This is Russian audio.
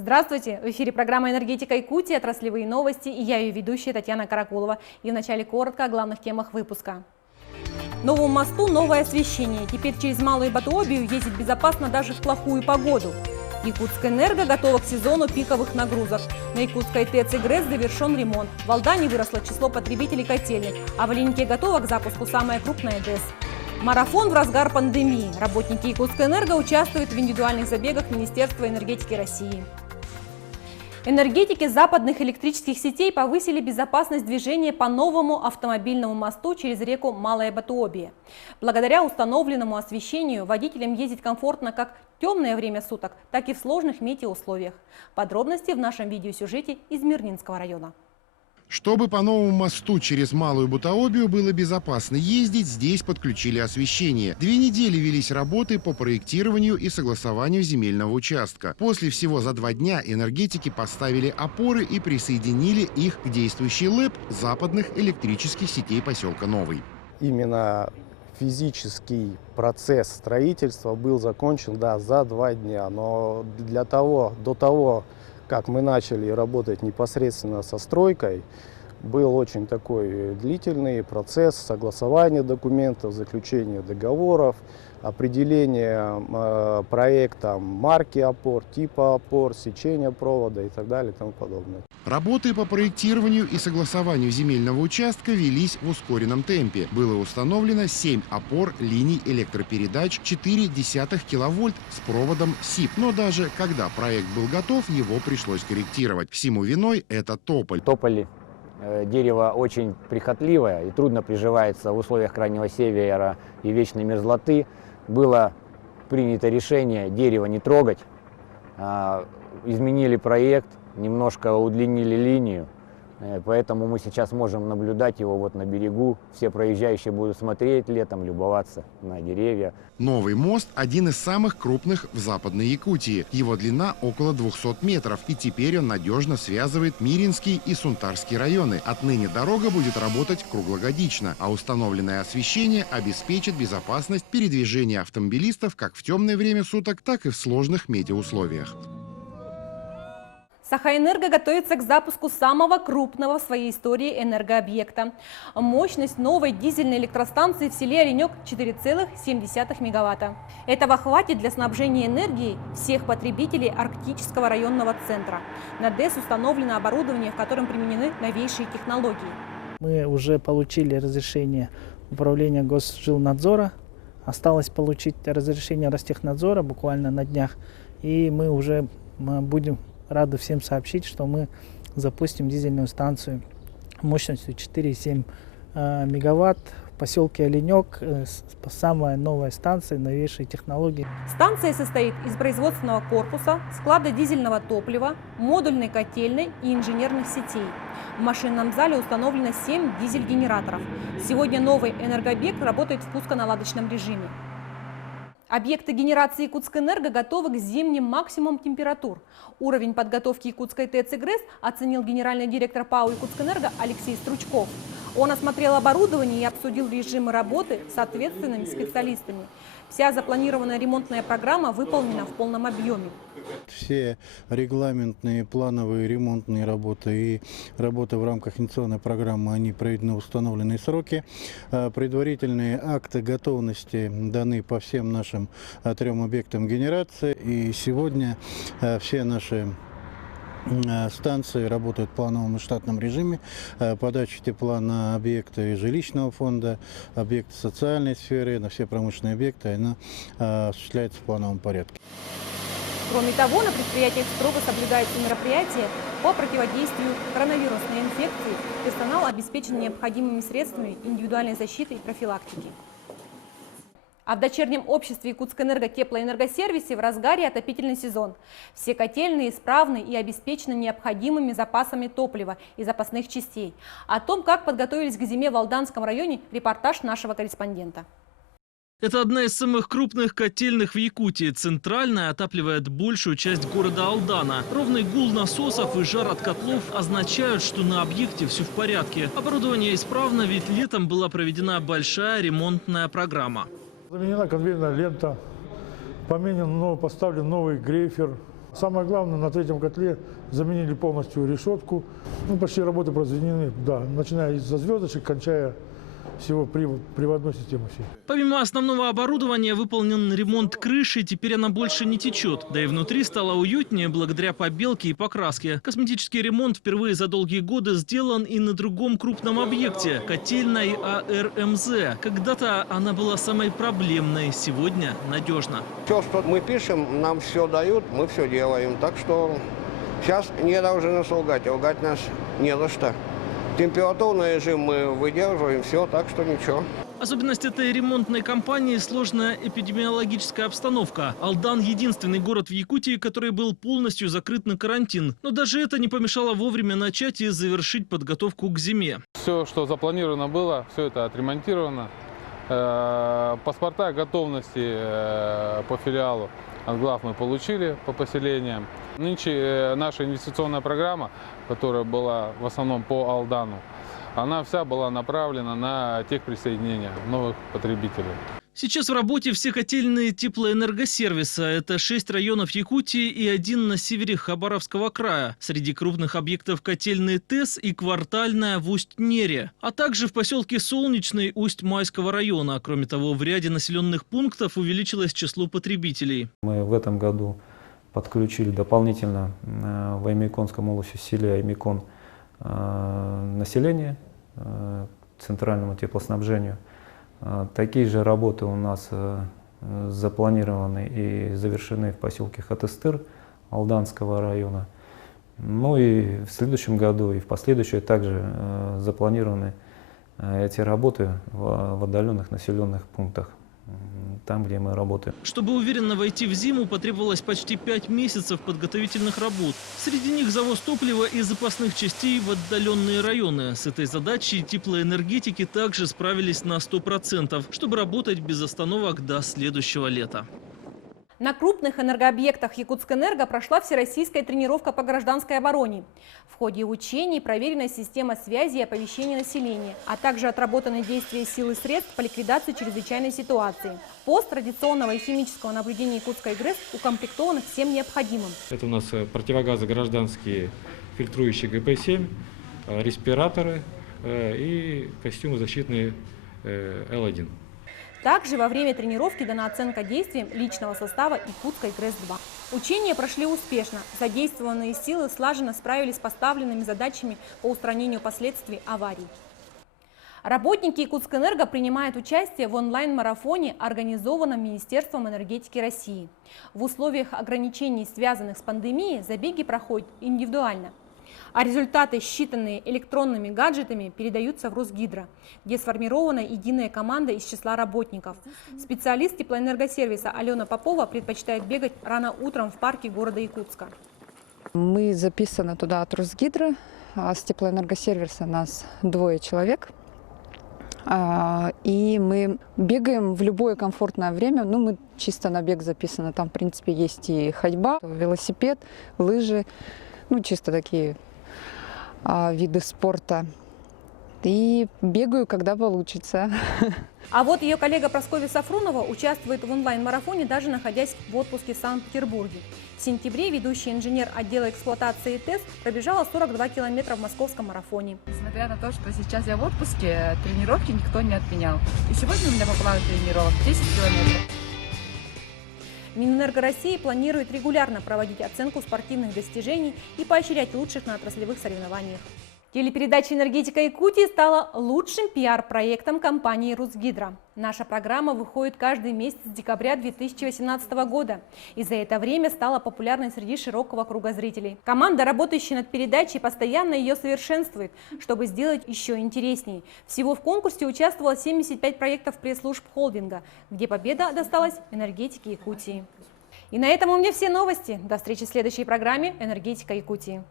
Здравствуйте! В эфире программа «Энергетика Якутии», отраслевые новости, и я ее ведущая Татьяна Каракулова. И вначале коротко о главных темах выпуска. Новому мосту новое освещение. Теперь через Малую Батуобию ездить безопасно даже в плохую погоду. Якутскэнерго готова к сезону пиковых нагрузок. На Якутской ТЭЦ и ГРЭС завершен ремонт. В Алдане выросло число потребителей котельных, а в Оленнике готова к запуску самая крупная ДЭС. Марафон в разгар пандемии. Работники Якутскэнерго участвуют в индивидуальных забегах Министерства энергетики России. Энергетики западных электрических сетей повысили безопасность движения по новому автомобильному мосту через реку Малая Батуобия. Благодаря установленному освещению водителям ездить комфортно как в темное время суток, так и в сложных метеоусловиях. Подробности в нашем видеосюжете из Мирнинского района. Чтобы по новому мосту через Малую Батуобию было безопасно ездить, здесь подключили освещение. 2 недели велись работы по проектированию и согласованию земельного участка. После всего за 2 дня энергетики поставили опоры и присоединили их к действующей ЛЭП западных электрических сетей поселка Новый. Именно физический процесс строительства был закончен за 2 дня, но до того, как мы начали работать непосредственно со стройкой, был очень такой длительный процесс согласования документов, заключения договоров, определения проекта марки опор, типа опор, сечения провода и так далее и тому подобное. Работы по проектированию и согласованию земельного участка велись в ускоренном темпе. Было установлено 7 опор линий электропередач 0,4 киловольт с проводом СИП. Но даже когда проект был готов, его пришлось корректировать. Всему виной это тополь. Тополь дерево очень прихотливое и трудно приживается в условиях крайнего севера и вечной мерзлоты. Было принято решение дерево не трогать, изменили проект, немножко удлинили линию, поэтому мы сейчас можем наблюдать его вот на берегу. Все проезжающие будут смотреть летом, любоваться на деревья. Новый мост – один из самых крупных в Западной Якутии. Его длина около 200 метров, и теперь он надежно связывает Миринский и Сунтарский районы. Отныне дорога будет работать круглогодично, а установленное освещение обеспечит безопасность передвижения автомобилистов как в темное время суток, так и в сложных метеоусловиях. Сахаэнерго готовится к запуску самого крупного в своей истории энергообъекта. Мощность новой дизельной электростанции в селе Оленек 4,7 мегаватта. Этого хватит для снабжения энергией всех потребителей Арктического районного центра. На ДЭС установлено оборудование, в котором применены новейшие технологии. Мы уже получили разрешение управления Госжилнадзора. Осталось получить разрешение Ростехнадзора буквально на днях. И мы уже будем рады всем сообщить, что мы запустим дизельную станцию мощностью 4,7 мегаватт в поселке Оленек. Самая новая станция, новейшие технологии. Станция состоит из производственного корпуса, склада дизельного топлива, модульной котельной и инженерных сетей. В машинном зале установлено 7 дизель-генераторов. Сегодня новый энергообъект работает в пусконаладочном режиме. Объекты генерации Якутскэнерго готовы к зимним максимумам температур. Уровень подготовки Якутской ТЭЦ и ГРЭС оценил генеральный директор ПАО Якутскэнерго Алексей Стручков. Он осмотрел оборудование и обсудил режимы работы с ответственными специалистами. Вся запланированная ремонтная программа выполнена в полном объеме. Все регламентные, плановые ремонтные работы и работы в рамках инвестиционной программы, они проведены в установленные сроки. Предварительные акты готовности даны по всем нашим 3 объектам генерации. И сегодня все наши станции работают в плановом и штатном режиме. Подача тепла на объекты жилищного фонда, объекты социальной сферы, на все промышленные объекты, она осуществляется в плановом порядке. Кроме того, на предприятиях строго соблюдаются мероприятия по противодействию коронавирусной инфекции. Персонал обеспечен необходимыми средствами индивидуальной защиты и профилактики. А в дочернем обществе Якутскэнерго теплоэнергосервисе в разгаре отопительный сезон. Все котельные исправны и обеспечены необходимыми запасами топлива и запасных частей. О том, как подготовились к зиме в Алданском районе, репортаж нашего корреспондента. Это одна из самых крупных котельных в Якутии. Центральная отапливает большую часть города Алдана. Ровный гул насосов и жар от котлов означают, что на объекте все в порядке. Оборудование исправно, ведь летом была проведена большая ремонтная программа. Заменена конвейерная лента, поставлен новый грейфер, Самое главное, на третьем котле заменили полностью решетку. Почти работы произведены, да, начиная со звездочек, кончая всего приводной системы всей. Помимо основного оборудования выполнен ремонт крыши, теперь она больше не течет. Да и внутри стало уютнее благодаря побелке и покраске. Косметический ремонт впервые за долгие годы сделан и на другом крупном объекте – котельной АРМЗ. Когда-то она была самой проблемной, сегодня надежна. Все, что мы пишем, нам все дают, мы все делаем. Так что сейчас не должны нас лгать, а лгать нас не за что. Температурный режим мы выдерживаем, все, так что ничего. Особенность этой ремонтной кампании – сложная эпидемиологическая обстановка. Алдан – единственный город в Якутии, который был полностью закрыт на карантин. Но даже это не помешало вовремя начать и завершить подготовку к зиме. Все, что запланировано было, все это отремонтировано. Паспорта готовности по филиалу от глав мы получили по поселениям. Нынче наша инвестиционная программа, которая была в основном по Алдану, она вся была направлена на техприсоединение новых потребителей. Сейчас в работе все котельные теплоэнергосервиса. Это 6 районов Якутии и 1 на севере Хабаровского края. Среди крупных объектов котельные ТЭС и квартальная в Усть-Нере. А также в поселке Солнечный Усть-Майского района. Кроме того, в ряде населенных пунктов увеличилось число потребителей. Мы в этом году подключили дополнительно в Аймиконском селе Аймикон население к центральному теплоснабжению. Такие же работы у нас запланированы и завершены в поселке Хатыстыр Алданского района. Ну и в следующем году и в последующие также запланированы эти работы в отдаленных населенных пунктах, там, где мы работаем. Чтобы уверенно войти в зиму, потребовалось почти 5 месяцев подготовительных работ. Среди них завоз топлива и запасных частей в отдаленные районы. С этой задачей теплоэнергетики также справились на 100%, чтобы работать без остановок до следующего лета. На крупных энергообъектах Якутскэнерго прошла всероссийская тренировка по гражданской обороне. В ходе учений проверена система связи и оповещения населения, а также отработаны действия сил и средств по ликвидации чрезвычайной ситуации. Пост традиционного и химического наблюдения Якутской ГРЭС укомплектован всем необходимым. Это у нас противогазы гражданские, фильтрующие ГП-7, респираторы и костюмы защитные Л1. Также во время тренировки дана оценка действиям личного состава Якутской ГРЭС-2. Учения прошли успешно. Задействованные силы слаженно справились с поставленными задачами по устранению последствий аварий. Работники Якутскэнерго принимают участие в онлайн-марафоне, организованном Министерством энергетики России. В условиях ограничений, связанных с пандемией, забеги проходят индивидуально. А результаты, считанные электронными гаджетами, передаются в Росгидро, где сформирована единая команда из числа работников. Специалист теплоэнергосервиса Алена Попова предпочитает бегать рано утром в парке города Якутска. Мы записаны туда от Росгидро, а с теплоэнергосервиса нас 2 человек. И мы бегаем в любое комфортное время, мы чисто на бег записаны. Там, в принципе, есть и ходьба, велосипед, лыжи, чисто такие виды спорта. И бегаю, когда получится. А вот ее коллега Прасковья Сафронова участвует в онлайн-марафоне, даже находясь в отпуске в Санкт-Петербурге. В сентябре ведущий инженер отдела эксплуатации ТЭС пробежала 42 километра в московском марафоне. Несмотря на то, что сейчас я в отпуске, тренировки никто не отменял. И сегодня у меня по плану тренировок 10 километров. Минэнерго России планирует регулярно проводить оценку спортивных достижений и поощрять лучших на отраслевых соревнованиях. Телепередача «Энергетика Якутии» стала лучшим пиар-проектом компании «Росгидро». Наша программа выходит каждый месяц с декабря 2018 года и за это время стала популярной среди широкого круга зрителей. Команда, работающая над передачей, постоянно ее совершенствует, чтобы сделать еще интереснее. Всего в конкурсе участвовало 75 проектов пресс-служб холдинга, где победа досталась «Энергетике Якутии». И на этом у меня все новости. До встречи в следующей программе «Энергетика Якутии».